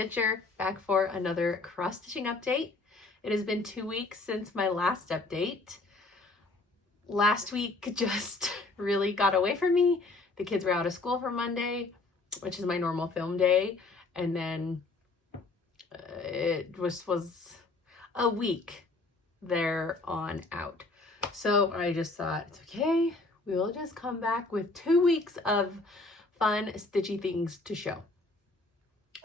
Stitcher, back for another cross stitching update. It has been 2 weeks since my last update. Last week just really got away from me. The kids were out of school for Monday, which is my normal film day, and then it was a week there on out. So I just thought, it's okay, we'll just come back with 2 weeks of fun stitchy things to show.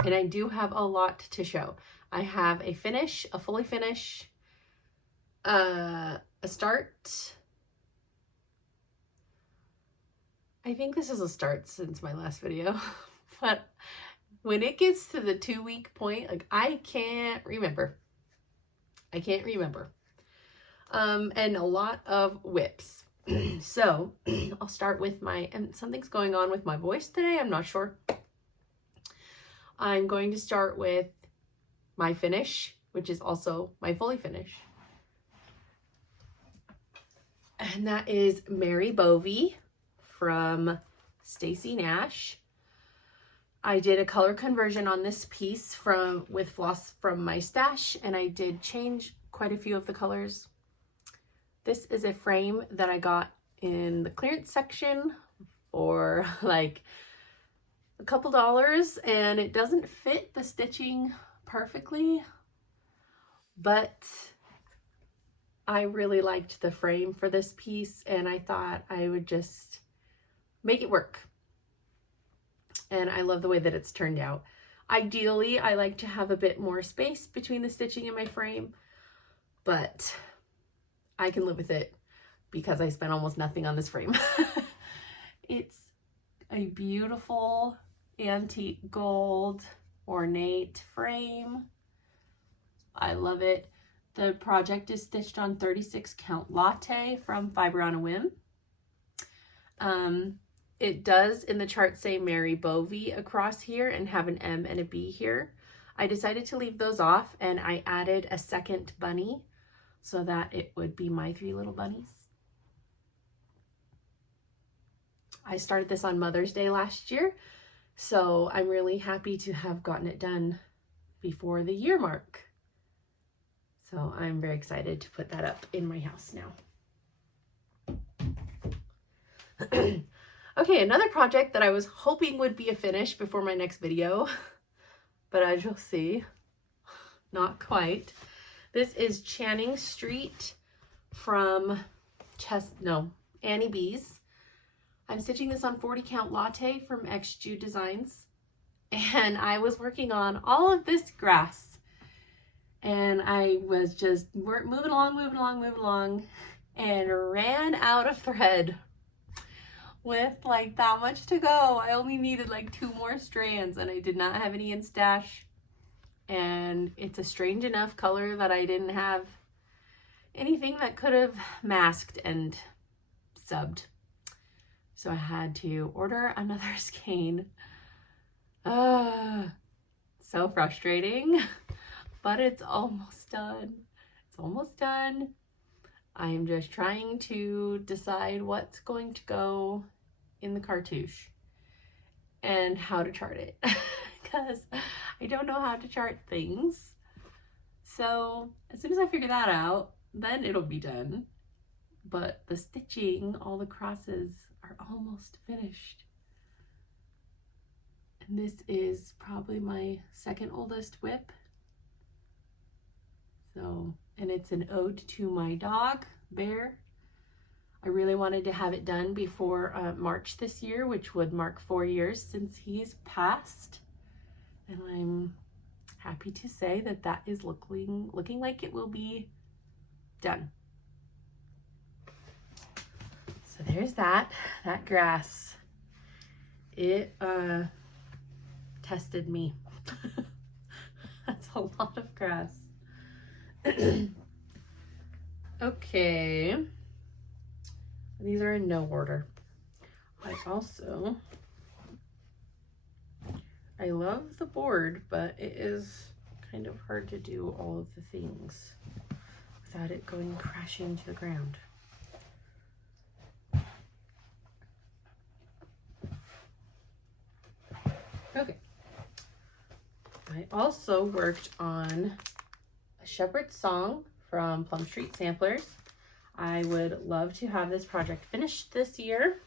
And I do have a lot to show. I have a finish, a fully finish, a start. I think this is a start since my last video, but when it gets to the 2 week point, like I can't remember. And a lot of WIPS. So I'll start with and something's going on with my voice today. I'm not sure. I'm going to start with my finish, which is also my fully finish. And that is Mary Bovey from Stacy Nash. I did a color conversion on this piece with floss from my stash, and I did change quite a few of the colors. This is a frame that I got in the clearance section for like a couple dollars, and it doesn't fit the stitching perfectly, but I really liked the frame for this piece, and I thought I would just make it work. And I love the way that it's turned out. Ideally, I like to have a bit more space between the stitching and my frame, but I can live with it because I spent almost nothing on this frame. It's a beautiful antique gold ornate frame. I love it. The project is stitched on 36 count latte from Fiber on a Whim. It does in the chart say Mary Bovey across here and have an M and a B here. I decided to leave those off, and I added a second bunny so that it would be my 3 little bunnies. I started this on Mother's Day last year, so I'm really happy to have gotten it done before the year mark. So I'm very excited to put that up in my house now. Okay, another project that I was hoping would be a finish before my next video, but as you'll see, not quite. This is Channing Street from Annie B's. I'm stitching this on 40 count latte from XJU Designs, and I was working on all of this grass, and I was just moving along, and ran out of thread. With like that much to go, I only needed like 2 more strands, and I did not have any in stash. And it's a strange enough color that I didn't have anything that could have masked and subbed. So I had to order another skein. So frustrating, but it's almost done. It's almost done. I'm just trying to decide what's going to go in the cartouche and how to chart it, because I don't know how to chart things. So as soon as I figure that out, then it'll be done. But the stitching, all the crosses are almost finished. And this is probably my second oldest WIP. So, and it's an ode to my dog, Bear. I really wanted to have it done before March this year, which would mark 4 years since he's passed. And I'm happy to say that that is looking like it will be done. So there's that grass. It tested me. That's a lot of grass. Okay, these are in no order. I love the board, but it is kind of hard to do all of the things without it going crashing to the ground. Okay, I also worked on a Shepherd's Song from Plum Street Samplers. I would love to have this project finished this year.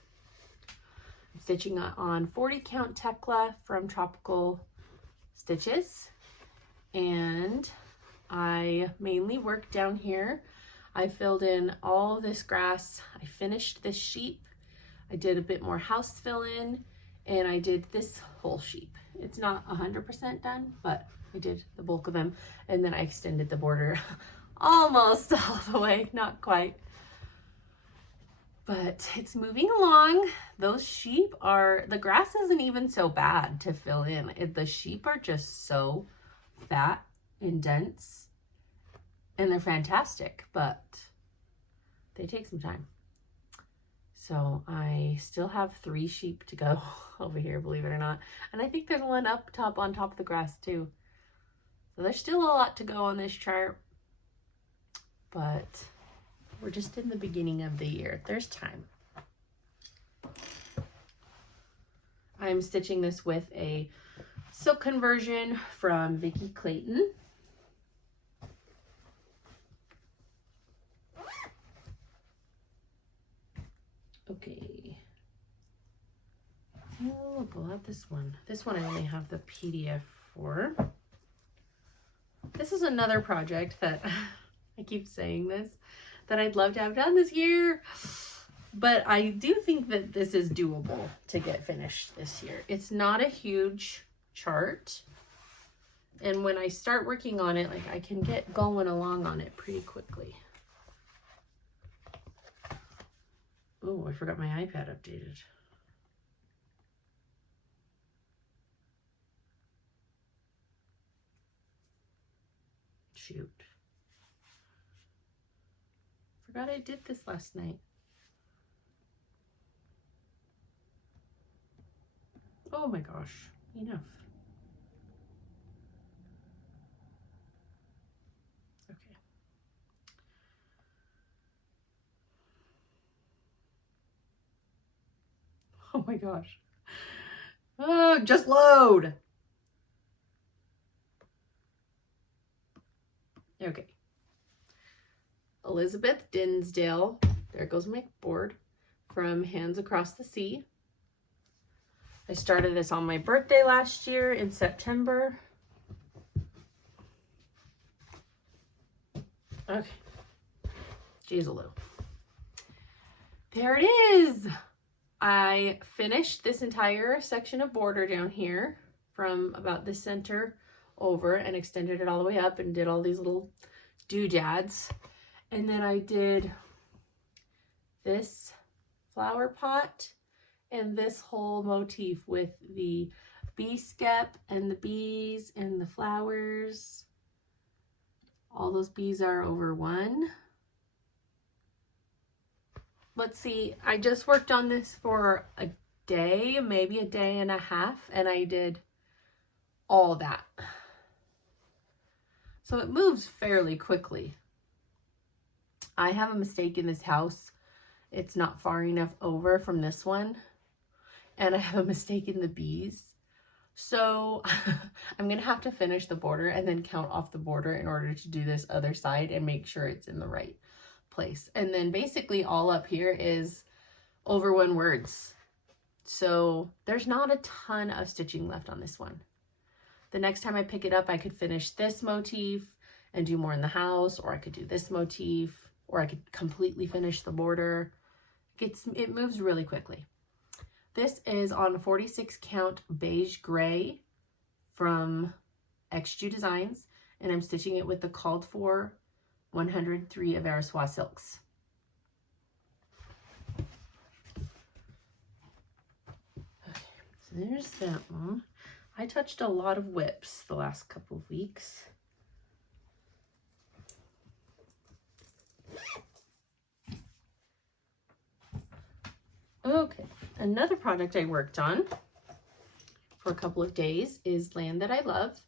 I'm stitching on 40 count Tekla from Tropical Stitches, and I mainly worked down here. I filled in all this grass. I finished this sheep. I did a bit more house fill in, and I did this whole sheep. It's not 100% done, but I did the bulk of them. And then I extended the border almost all the way, not quite. But it's moving along. Those sheep are, the grass isn't even so bad to fill in. The sheep are just so fat and dense, and they're fantastic, but they take some time. So I still have 3 sheep to go over here, believe it or not. And I think there's one up top on top of the grass too. So there's still a lot to go on this chart, but we're just in the beginning of the year. There's time. I'm stitching this with a silk conversion from Vicki Clayton. Okay. I'll pull out this one. This one I only have the PDF for. This is another project that I keep saying this, that I'd love to have done this year, but I do think that this is doable to get finished this year. It's not a huge chart, and when I start working on it, like, I can get going along on it pretty quickly. Oh, I forgot my iPad updated. Shoot. Forgot I did this last night. Oh my gosh, enough. Okay. Oh my gosh. Oh, just load. Okay. Elizabeth Dinsdale, there goes my board, from Hands Across the Sea. I started this on my birthday last year in September. Okay. Jeez, Lou. There it is. I finished this entire section of border down here from about the center over and extended it all the way up and did all these little doodads. And then I did this flower pot and this whole motif with the bee skep and the bees and the flowers. All those bees are over 1. Let's see, I just worked on this for a day, maybe a day and a half, and I did all that. So it moves fairly quickly. I have a mistake in this house. It's not far enough over from this one. And I have a mistake in the bees. So I'm going to have to finish the border and then count off the border in order to do this other side and make sure it's in the right place. And then basically all up here is over 1 words. So there's not a ton of stitching left on this one. The next time I pick it up, I could finish this motif and do more in the house, or I could do this motif, or I could completely finish the border. It moves really quickly. This is on 46 count beige gray from XG Designs, and I'm stitching it with the called for 103 of Ariswa silks. Okay, so there's that one. I touched a lot of WIPS the last couple of weeks. Okay, another project I worked on for a couple of days is Land That I Love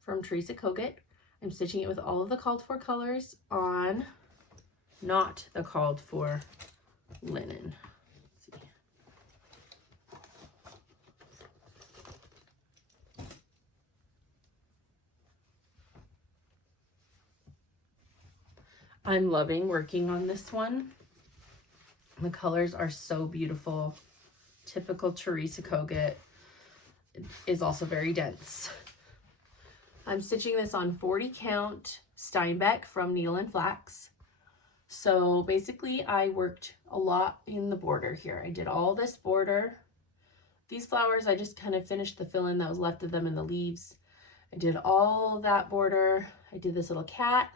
from Teresa Kogut. I'm stitching it with all of the called for colors on not the called for linen. Let's see. I'm loving working on this one. The colors are so beautiful. Typical Teresa Kogut. It is also very dense. I'm stitching this on 40 count Steinbeck from Needle and Flax. So basically I worked a lot in the border here. I did all this border. These flowers, I just kind of finished the fill-in that was left of them in the leaves. I did all that border. I did this little cat.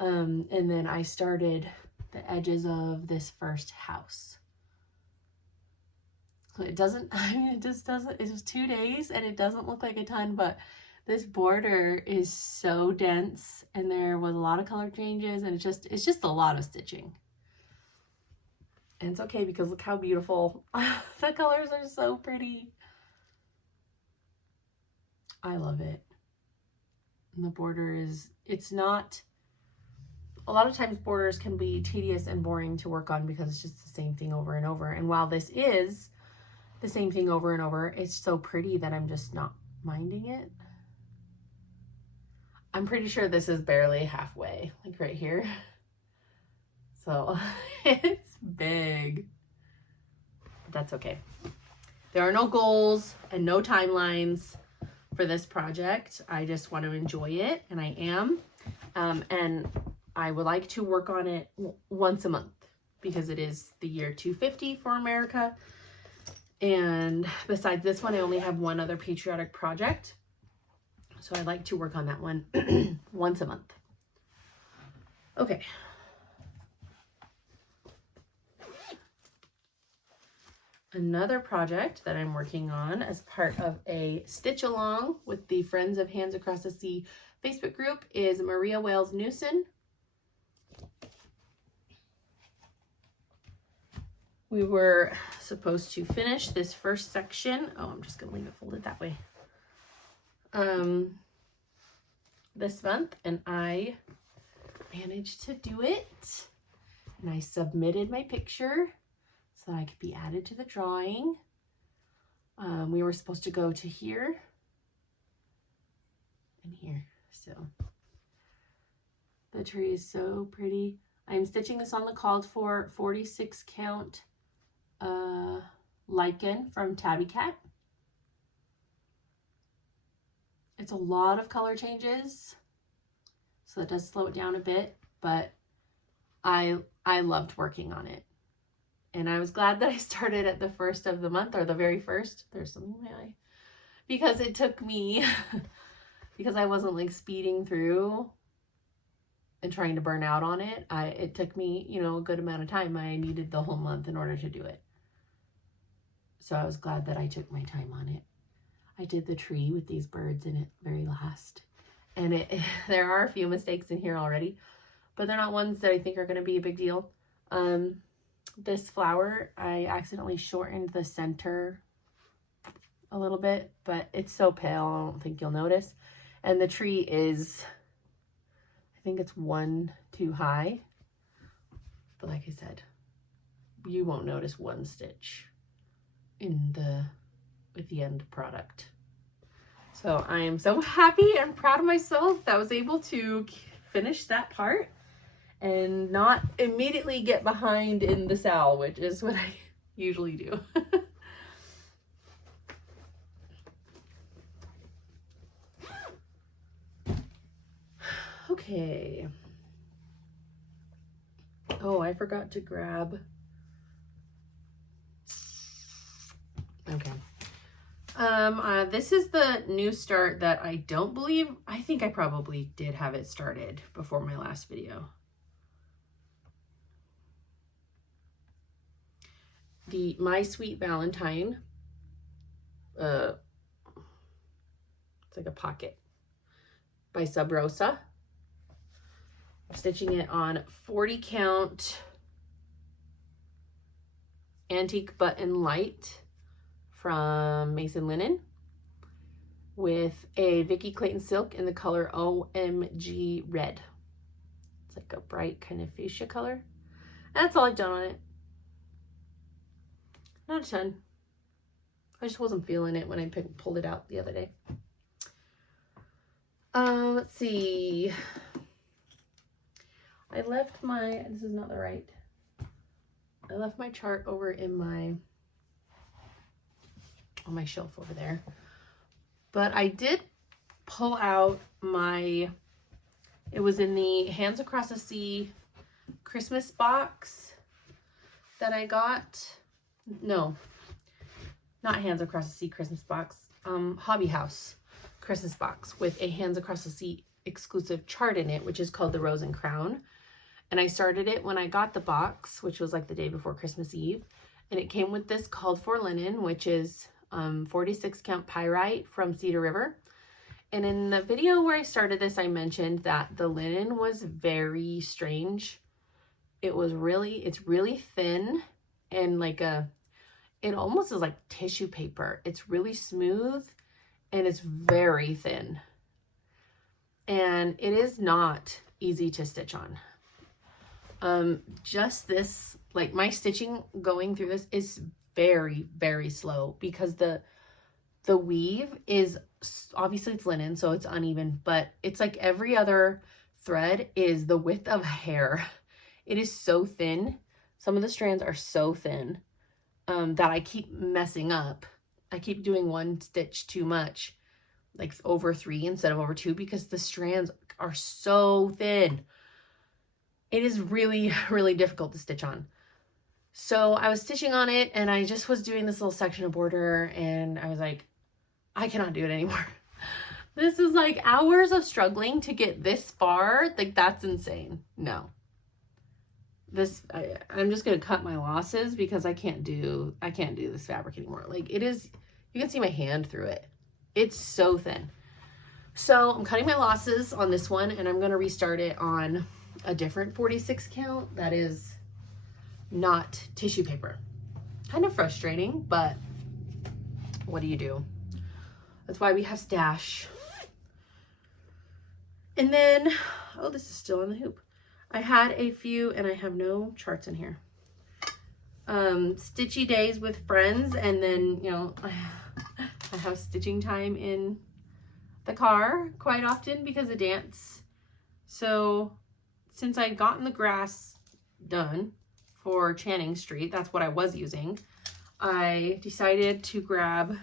And then I started the edges of this first house. It doesn't, I mean, it just doesn't, it was 2 days and it doesn't look like a ton, but this border is so dense and there was a lot of color changes and it's just a lot of stitching. And it's okay because look how beautiful. The colors are so pretty. I love it. And the border is, it's not, a lot of times borders can be tedious and boring to work on because it's just the same thing over and over. And while this is the same thing over and over, it's so pretty that I'm just not minding it. I'm pretty sure this is barely halfway, like right here. So it's big, but that's okay. There are no goals and no timelines for this project. I just want to enjoy it, and I am. And I would like to work on it once a month because it is the year 250 for America. And besides this one, I only have one other patriotic project. So I like to work on that one once a month. Okay. Another project that I'm working on as part of a stitch along with the Friends of Hands Across the Sea Facebook group is Maria Wales Newson. We were supposed to finish this first section. Oh, I'm just gonna leave it folded that way. This month, and I managed to do it. And I submitted my picture so that I could be added to the drawing. We were supposed to go to here and here. So the tree is so pretty. I'm stitching this on the called for 46 count lichen from Tabby Cat. It's a lot of color changes, so that does slow it down a bit, but I loved working on it. And I was glad that I started at the first of the month, or the very first. There's something in my eye. Because it took me, because I wasn't like speeding through and trying to burn out on it. It took me, you know, a good amount of time. I needed the whole month in order to do it. So I was glad that I took my time on it. I did the tree with these birds in it very last. And there are a few mistakes in here already, but they're not ones that I think are going to be a big deal. This flower, I accidentally shortened the center a little bit, but it's so pale, I don't think you'll notice. And the tree is, I think it's 1 too high. But like I said, you won't notice one stitch with the end product. So I am so happy and proud of myself that I was able to finish that part and not immediately get behind in the SAL, which is what I usually do. Okay. Oh, I forgot to grab. Okay. This is the new start that I don't believe, I think I probably did have it started before my last video. The My Sweet Valentine, it's like a pocket by Sub Rosa. I'm stitching it on 40 count antique button light from Mason Linen with a Vicky Clayton silk in the color OMG Red. It's like a bright kind of fuchsia color. That's all I've done on it. Not a ton. I just wasn't feeling it when I pulled it out the other day. Let's see. I left my, this is not the right, I left my chart over in my, on my shelf over there. But I did pull out my, it was in the Hands Across the Sea Christmas box that I got. No, not Hands Across the Sea Christmas box. Hobby House Christmas box with a Hands Across the Sea exclusive chart in it, which is called the Rose and Crown. And I started it when I got the box, which was like the day before Christmas Eve. And it came with this called for linen, which is 46 count pyrite from Cedar River. And in the video where I started this, I mentioned that the linen was very strange. It's really thin and like it almost is like tissue paper. It's really smooth and it's very thin. And it is not easy to stitch on. Just this, like my stitching going through this is very, very slow because the weave is, obviously it's linen, so it's uneven, but it's like every other thread is the width of hair. It is so thin. Some of the strands are so thin that I keep messing up. I keep doing one stitch too much, like over 3 instead of over 2, because the strands are so thin. It is really, really difficult to stitch on. So I was stitching on it and I just was doing this little section of border and I was like, I cannot do it anymore. This is like hours of struggling to get this far. Like that's insane. No. I'm just going to cut my losses because I can't do this fabric anymore. Like it is, you can see my hand through it. It's so thin. So I'm cutting my losses on this one and I'm going to restart it on a different 46 count that is not tissue paper. Kind of frustrating, but what do you do? That's why we have stash. And then, oh, this is still on the hoop. I had a few, and I have no charts in here. Stitchy days with friends, and then, you know, I have stitching time in the car quite often because of dance. So since I'd gotten the grass done for Channing Street, that's what I was using, I decided to grab,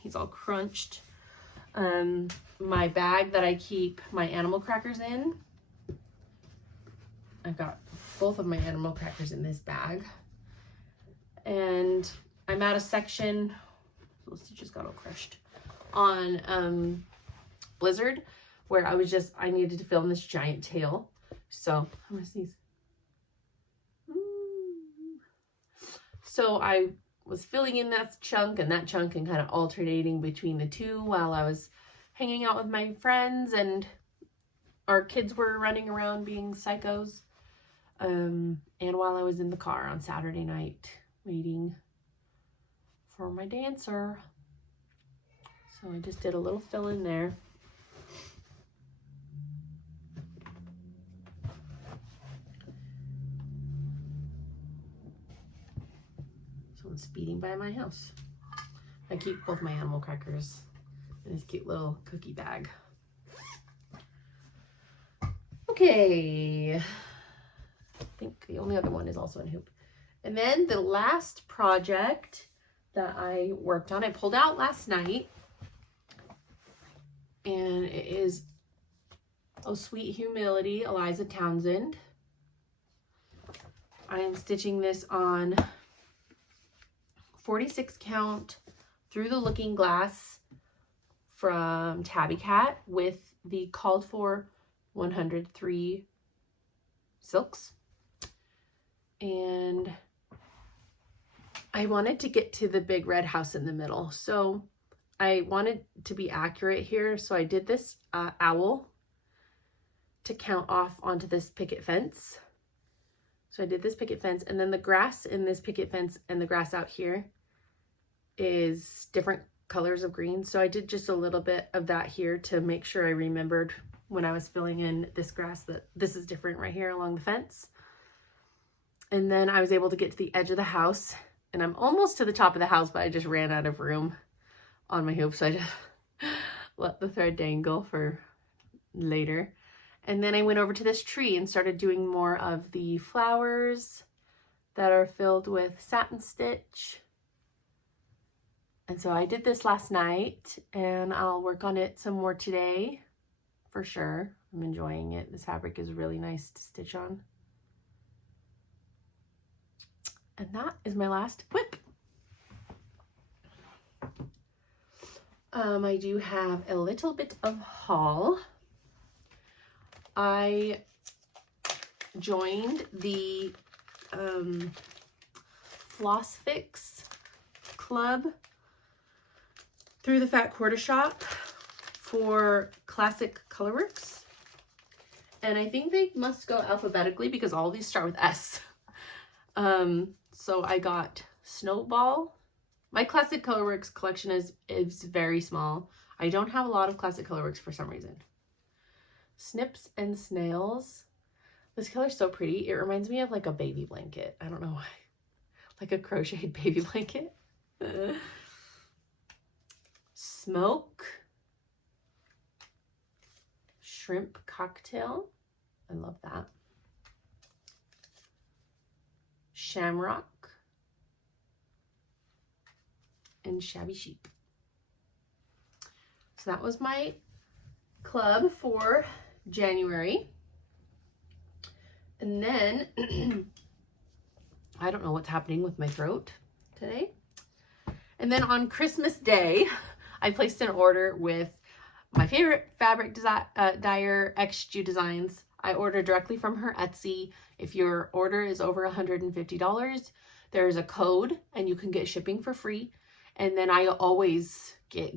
he's all crunched, my bag that I keep my animal crackers in. I've got both of my animal crackers in this bag. And I'm at a section, those stitches got all crushed, on Blizzard, where I needed to film this giant tail. So I'm gonna sneeze. So I was filling in that chunk and kind of alternating between the two while I was hanging out with my friends and our kids were running around being psychos. And while I was in the car on Saturday night waiting for my dancer. So I just did a little fill in there. Someone's speeding by my house. I keep both my animal crackers in this cute little cookie bag. Okay. I think the only other one is also in hoop. And then the last project that I worked on, I pulled out last night. And it is Oh Sweet Humility, Eliza Townsend. I am stitching this on 46 count Through the Looking Glass from Tabby Cat with the called for 103 silks. And I wanted to get to the big red house in the middle. So I wanted to be accurate here. So I did this owl to count off onto this picket fence. So I did this picket fence, and then the grass in this picket fence and the grass out here is different colors of green. So I did just a little bit of that here to make sure I remembered when I was filling in this grass that this is different right here along the fence. And then I was able to get to the edge of the house, and I'm almost to the top of the house, but I just ran out of room on my hoop. So I just let the thread dangle for later. And then I went over to this tree and started doing more of the flowers that are filled with satin stitch. And so I did this last night, and I'll work on it some more today for sure. I'm enjoying it. This fabric is really nice to stitch on. And that is my last WIP. I do have a little bit of haul. I joined the Flosstube club through the Fat Quarter Shop for classic colorworks. And I think they must go alphabetically because all these start with S. So I got Snowball. My classic colorworks collection is very small. I don't have a lot of classic colorworks for some reason. Snips and Snails. This color's so pretty. It reminds me of like a baby blanket. I don't know why. Like a crocheted baby blanket. Smoke. Shrimp Cocktail. I love that. Shamrock. And Shabby Sheep. So that was my club for January. And then I don't know what's happening with my throat today. And then on Christmas Day, I placed an order with my favorite fabric dyer, XG Designs. I ordered directly from her Etsy. If your order is over $150, there's a code and you can get shipping for free. And then I always am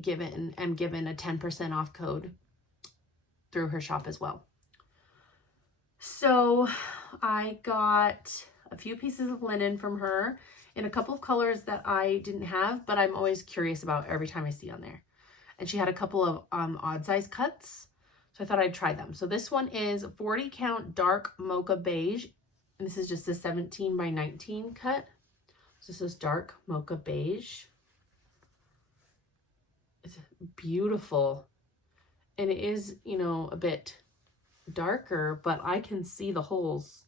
given a 10% off code through her shop as well. So I got a few pieces of linen from her in a couple of colors that I didn't have, but I'm always curious about every time I see on there. And she had a couple of odd size cuts, so I thought I'd try them. So this one is 40 count dark mocha beige, and this is just a 17 by 19 cut. So this is dark mocha beige. It's beautiful, and it is, you know, a bit darker, but I can see the holes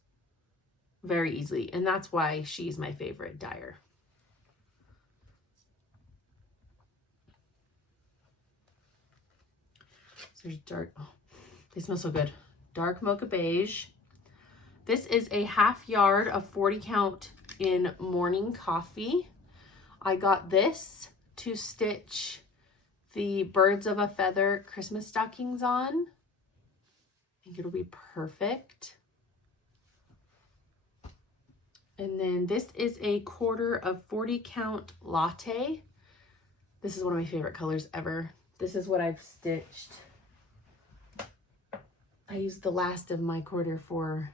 very easily, and that's why she's my favorite dyer. So there's dark, oh, they smell so good. Dark mocha beige. This is a half yard of 40 count in Morning Coffee. I got this to stitch the Birds of a Feather Christmas stockings on. I think it'll be perfect. And then this is a quarter of 40 count latte. This is one of my favorite colors ever. This is what I've stitched. I used the last of my quarter for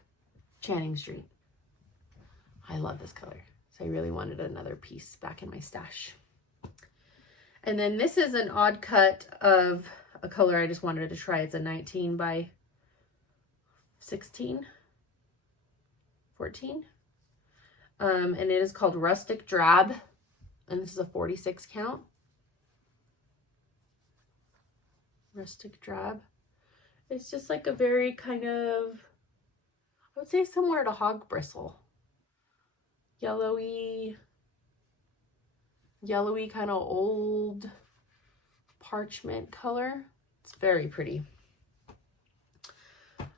Channing Street. I love this color. So I really wanted another piece back in my stash. And then this is an odd cut of a color I just wanted to try. It's a 19 by 16, 14. And it is called Rustic Drab. And this is a 46 count. Rustic Drab. It's just like a very kind of, I would say similar to Hog Bristle. Yellowy kind of old parchment color. It's very pretty.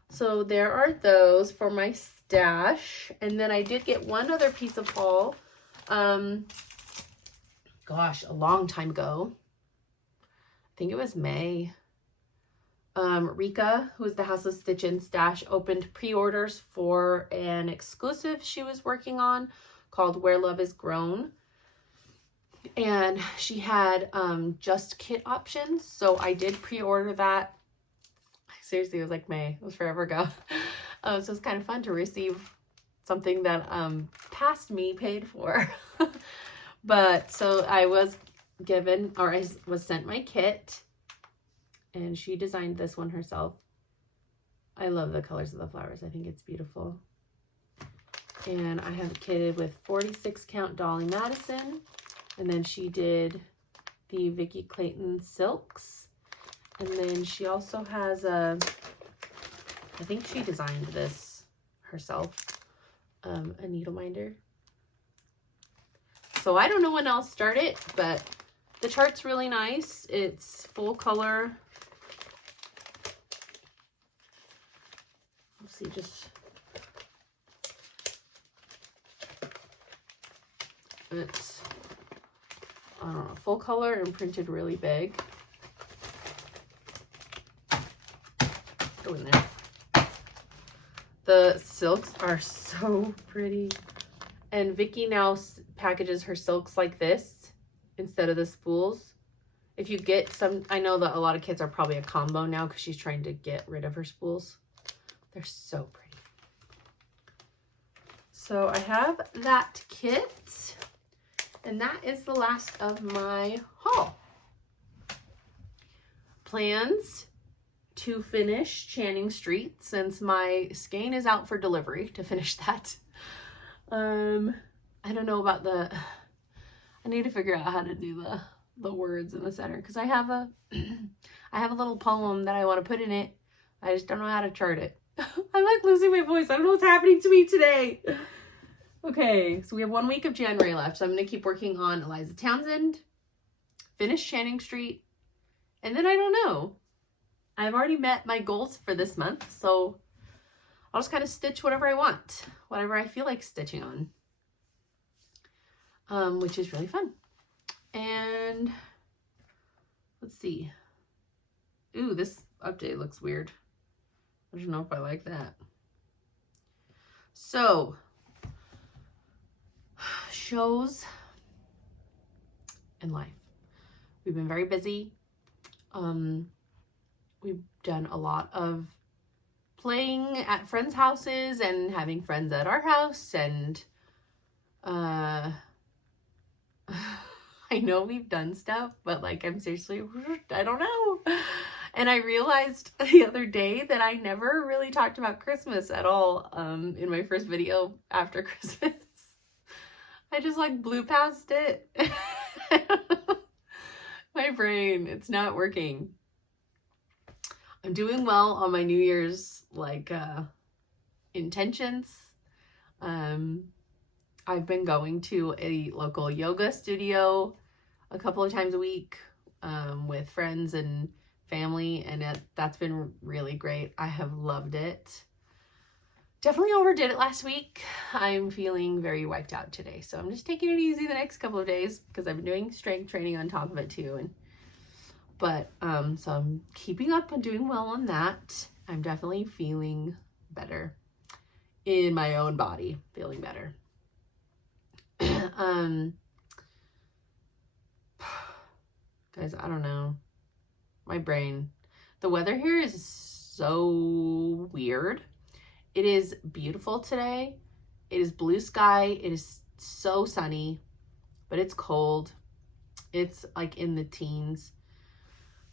So there are those for my stash. And then I did get one other piece of haul. Gosh, a long time ago. I think it was May. Rika, who is the House of Stitch and Stash, opened pre-orders for an exclusive she was working on called Where Love Is Grown. And she had just kit options, so I did pre-order that. Seriously, it was like May. It was forever ago. So it's kind of fun to receive something that past me paid for. But so I was given, or I was sent my kit, and she designed this one herself. I love the colors of the flowers. I think it's beautiful. And I have it kitted with 46 count Dolly Madison. And then she did the Vicky Clayton silks. And then she also has a I think she designed this herself, a needle minder. So I don't know when I'll start it, but the chart's really nice. It's full color. Let's see, just it's, I don't know, full color and printed really big. Go in there. The silks are so pretty. And Vicky now packages her silks like this instead of the spools. If you get some, I know that a lot of kits are probably a combo now because she's trying to get rid of her spools. They're so pretty. So I have that kit, and that is the last of my haul. Plans to finish Channing Street since my skein is out for delivery to finish that. I don't know about I need to figure out how to do the words in the center because I have a little poem that I want to put in it. I just don't know how to chart it. I'm like losing my voice. I don't know what's happening to me today. Okay, so we have 1 week of January left, so I'm going to keep working on Eliza Townsend, finish Channing Street, and then I don't know. I've already met my goals for this month, so I'll just kind of stitch whatever I want, whatever I feel like stitching on, which is really fun. And let's see. Ooh, this update looks weird. I don't know if I like that. So, shows and life. We've been very busy. We've done a lot of playing at friends' houses and having friends at our house, and I know we've done stuff, but like I'm seriously, I don't know. And I realized the other day that I never really talked about Christmas at all in my first video after Christmas. I just like blew past it. My brain, it's not working. I'm doing well on my New Year's like intentions. I've been going to a local yoga studio a couple of times a week with friends and family, and that's been really great. I have loved it. Definitely overdid it last week. I'm feeling very wiped out today, so I'm just taking it easy the next couple of days because I've been doing strength training on top of it too. But so I'm keeping up and doing well on that. I'm definitely feeling better in my own body, feeling better. Guys, I don't know. My brain. The weather here is so weird. It is beautiful today. It is blue sky. It is so sunny, but it's cold. It's like in the teens.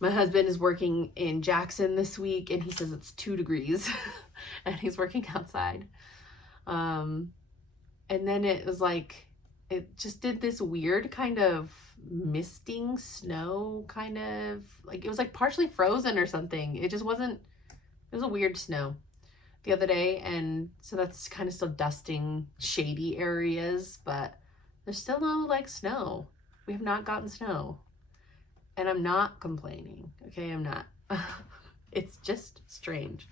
My husband is working in Jackson this week, and he says it's 2 degrees and he's working outside. And then it was like, it just did this weird kind of misting snow, kind of like, it was like partially frozen or something. It just wasn't, it was a weird snow the other day. And so that's kind of still dusting shady areas, but there's still no like snow. We have not gotten snow. And I'm not complaining, okay? I'm not. It's just strange.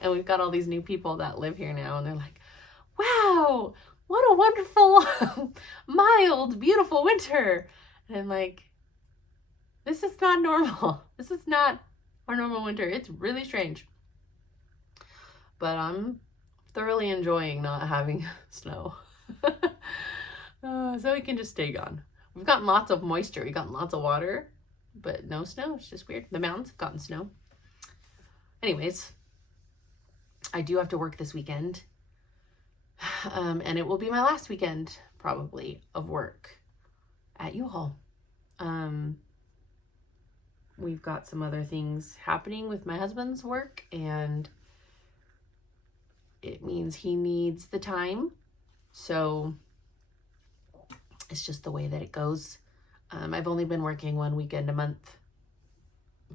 And we've got all these new people that live here now, and they're like, wow, what a wonderful, mild, beautiful winter. And I'm like, this is not normal. This is not our normal winter. It's really strange. But I'm thoroughly enjoying not having snow. So we can just stay gone. We've gotten lots of moisture. We've gotten lots of water. But no snow. It's just weird. The mountains have gotten snow. Anyways, I do have to work this weekend. And it will be my last weekend, probably, of work at U-Haul. We've got some other things happening with my husband's work, and it means he needs the time. So it's just the way that it goes. I've only been working 1 weekend a month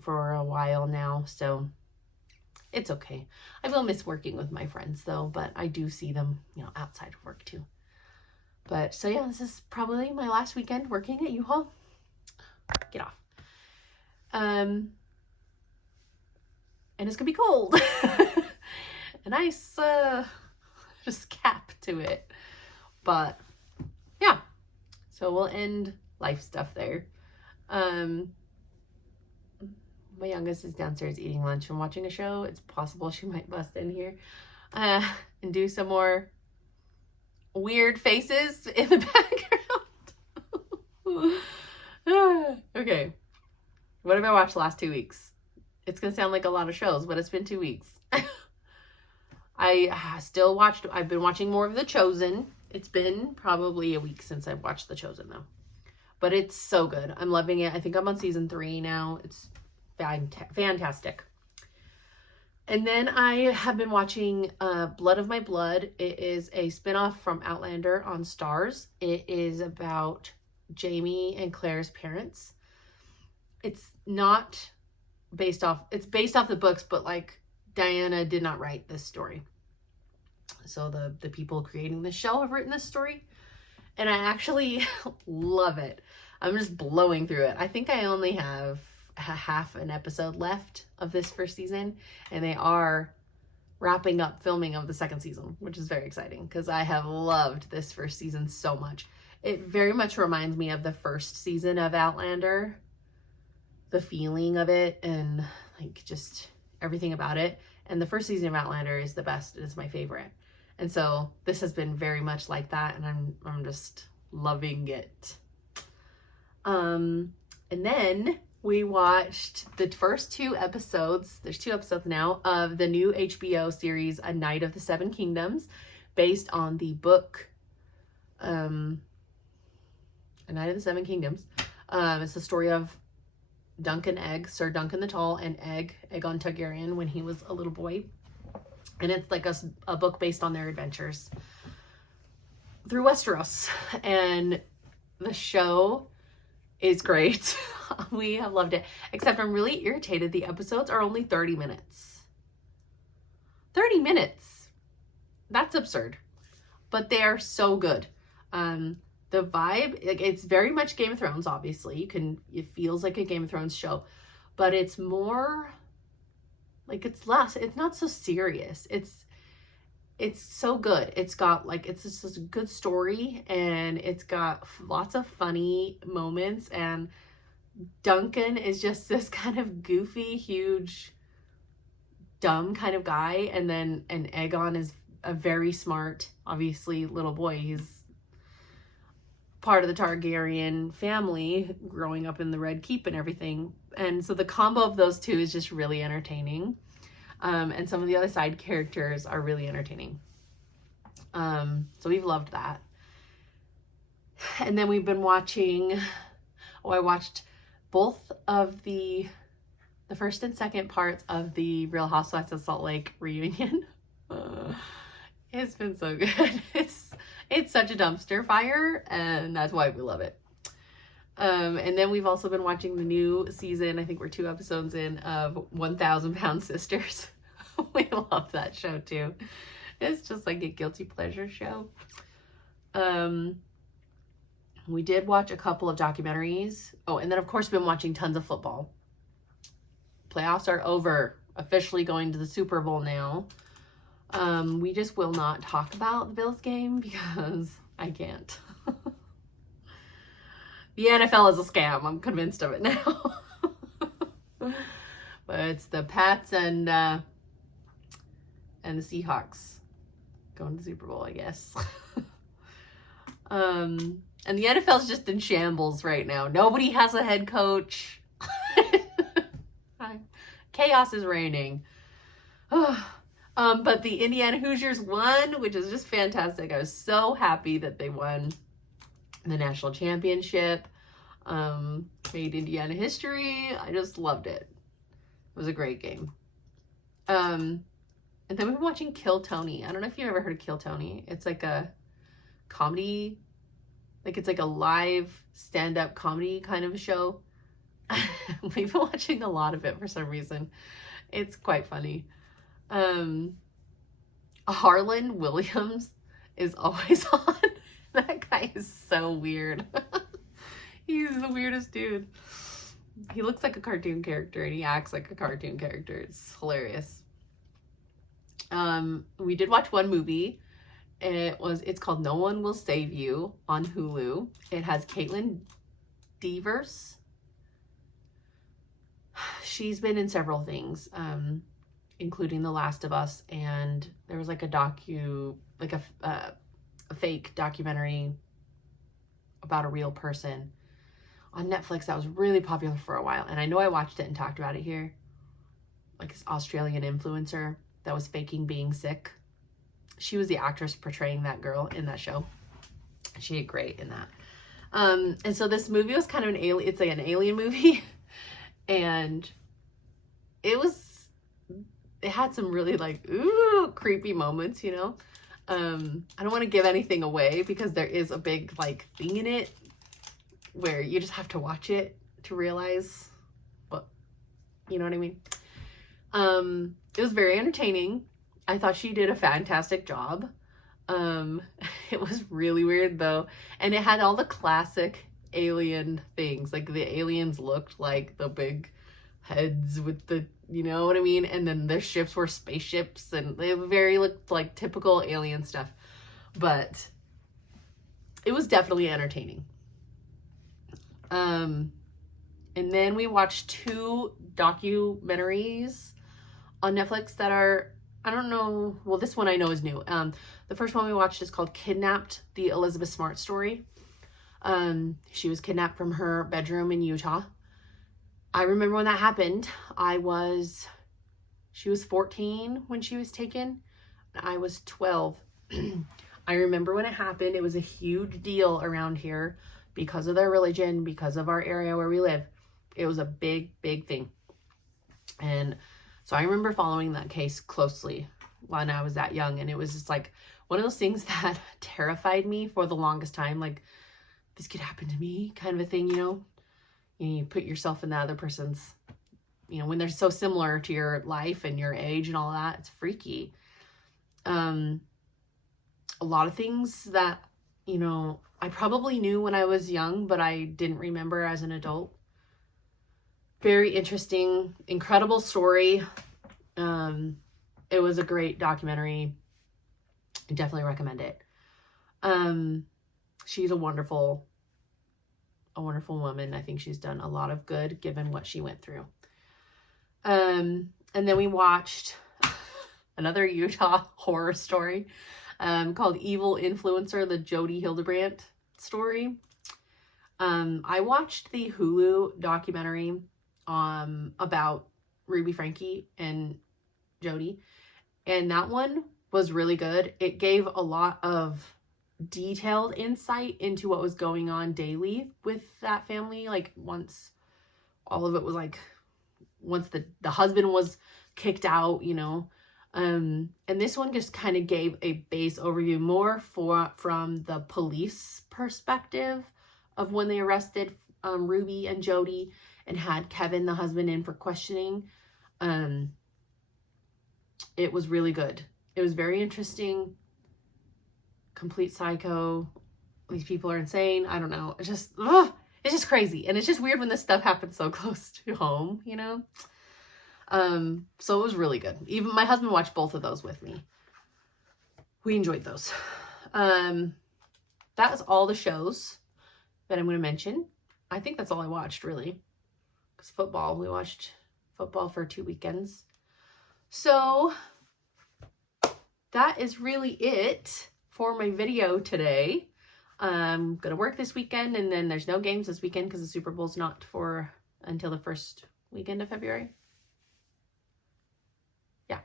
for a while now, so it's okay. I will miss working with my friends though, but I do see them, you know, outside of work too. But so yeah, this is probably my last weekend working at U-Haul. Get off. And it's gonna be cold. A nice just cap to it. But yeah, so we'll end life stuff there. My youngest is downstairs eating lunch and watching a show. It's possible she might bust in here and do some more weird faces in the background. Okay, what have I watched the last 2 weeks? It's gonna sound like a lot of shows, but it's been 2 weeks. I've been watching more of The Chosen. It's been probably a week since I've watched The Chosen though, but it's so good. I'm loving it. I think I'm on season 3 now. It's fantastic. And then I have been watching Blood of My Blood. It is a spinoff from Outlander on Starz. It is about Jamie and Claire's parents. It's based off the books, but like Diana did not write this story. So the people creating the show have written this story, and I actually love it. I'm just blowing through it. I think I only have half an episode left of this first season, and they are wrapping up filming of the second season, which is very exciting because I have loved this first season so much. It very much reminds me of the first season of Outlander, the feeling of it and like just everything about it. And the first season of Outlander is the best. It's my favorite. And so this has been very much like that, and I'm just loving it. And then we watched the first 2 episodes, there's 2 episodes now, of the new HBO series, A Night of the Seven Kingdoms, based on the book, A Night of the Seven Kingdoms. It's the story of Duncan Egg, Sir Duncan the Tall, and Aegon Targaryen when he was a little boy. And it's like a book based on their adventures through Westeros. And the show is great. We have loved it. Except I'm really irritated. The episodes are only 30 minutes. 30 minutes. That's absurd. But they are so good. The vibe, like, it's very much Game of Thrones, obviously. It feels like a Game of Thrones show. But it's more, like, it's not so serious. It's so good. It's got, like, it's just a good story, and it's got lots of funny moments, and Duncan is just this kind of goofy, huge, dumb kind of guy, and Aegon is a very smart, obviously, little boy. He's part of the Targaryen family growing up in the Red Keep and everything. And so the combo of those two is just really entertaining. And some of the other side characters are really entertaining. So we've loved that. And then we've been watching, I watched both of the first and second parts of the Real Housewives of Salt Lake reunion. It's been so good. It's such a dumpster fire, and that's why we love it. And then we've also been watching the new season, I think we're 2 episodes in, of 1,000 Pound Sisters. We love that show too. It's just like a guilty pleasure show. We did watch a couple of documentaries. Oh, and then of course been watching tons of football. Playoffs are over. Officially going to the Super Bowl now. We just will not talk about the Bills game because I can't. The NFL is a scam. I'm convinced of it now. But it's the Pats and the Seahawks going to the Super Bowl, I guess. And the NFL is just in shambles right now. Nobody has a head coach. Chaos is reigning. But the Indiana Hoosiers won, which is just fantastic. I was so happy that they won the national championship. Made Indiana history. I just loved it. It was a great game. And then we've been watching Kill Tony. I don't know if you've ever heard of Kill Tony. It's like a comedy, like it's like a live stand-up comedy kind of a show. We've been watching a lot of it for some reason. It's quite funny. Harlan Williams is always on. That guy is so weird. He's the weirdest dude. He looks like a cartoon character and he acts like a cartoon character. It's hilarious. We did watch one movie. It's called No One Will Save You on Hulu. It has Caitlin Devers. She's been in several things, including The Last of Us, and there was like a fake documentary about a real person on Netflix that was really popular for a while. And I know I watched it and talked about it here. Like this Australian influencer that was faking being sick. She was the actress portraying that girl in that show. She did great in that. And so this movie was kind of it's like an alien movie. And it had some really like, ooh, creepy moments, you know? I don't want to give anything away because there is a big like thing in it where you just have to watch it to realize what, you know what I mean? It was very entertaining. I thought she did a fantastic job. It was really weird though. And it had all the classic alien things. Like the aliens looked like the big heads with the, you know what I mean? And then their ships were spaceships and they very looked like typical alien stuff. But it was definitely entertaining. And then we watched 2 documentaries on Netflix that are, I don't know, well, this one I know is new. The first one we watched is called Kidnapped, the Elizabeth Smart story. She was kidnapped from her bedroom in Utah. I remember when that happened. She was 14 when she was taken. I was 12. I remember when it happened. It was a huge deal around here because of their religion, because of our area where we live. It was a big, big thing. And so I remember following that case closely when I was that young. And it was just like one of those things that terrified me for the longest time. Like, this could happen to me kind of a thing, you know? You put yourself in the other person's, you know, when they're so similar to your life and your age and all that, it's freaky. A lot of things that, you know, I probably knew when I was young, but I didn't remember as an adult. Very interesting, incredible story. It was a great documentary. I definitely recommend it. She's a wonderful woman. I think she's done a lot of good given what she went through. And then we watched another Utah horror story called Evil Influencer, the Jodi Hildebrandt story. I watched the Hulu documentary about Ruby Franke and Jodi, and that one was really good. It gave a lot of detailed insight into what was going on daily with that family. Like once all of it was like, once the husband was kicked out, you know, and this one just kind of gave a base overview more from the police perspective of when they arrested Ruby and Jodi and had Kevin, the husband, in for questioning. It was really good. It was very interesting. Complete psycho. These people are insane. I don't know. It's just crazy. And it's just weird when this stuff happens so close to home, you know? So it was really good. Even my husband watched both of those with me. We enjoyed those. That was all the shows that I'm going to mention. I think that's all I watched, really. Because football, we watched football for 2 weekends. So that is really it for my video today. I'm going to work this weekend, and then there's no games this weekend because the Super Bowl's not until the first weekend of February. Yeah.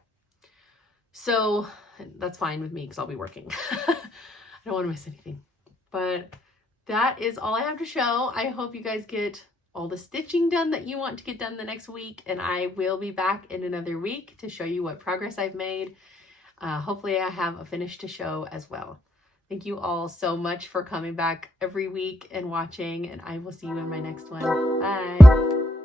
So that's fine with me because I'll be working. I don't want to miss anything. But that is all I have to show. I hope you guys get all the stitching done that you want to get done the next week, and I will be back in another week to show you what progress I've made. Hopefully I have a finish to show as well. Thank you all so much for coming back every week and watching, and I will see you in my next one. Bye.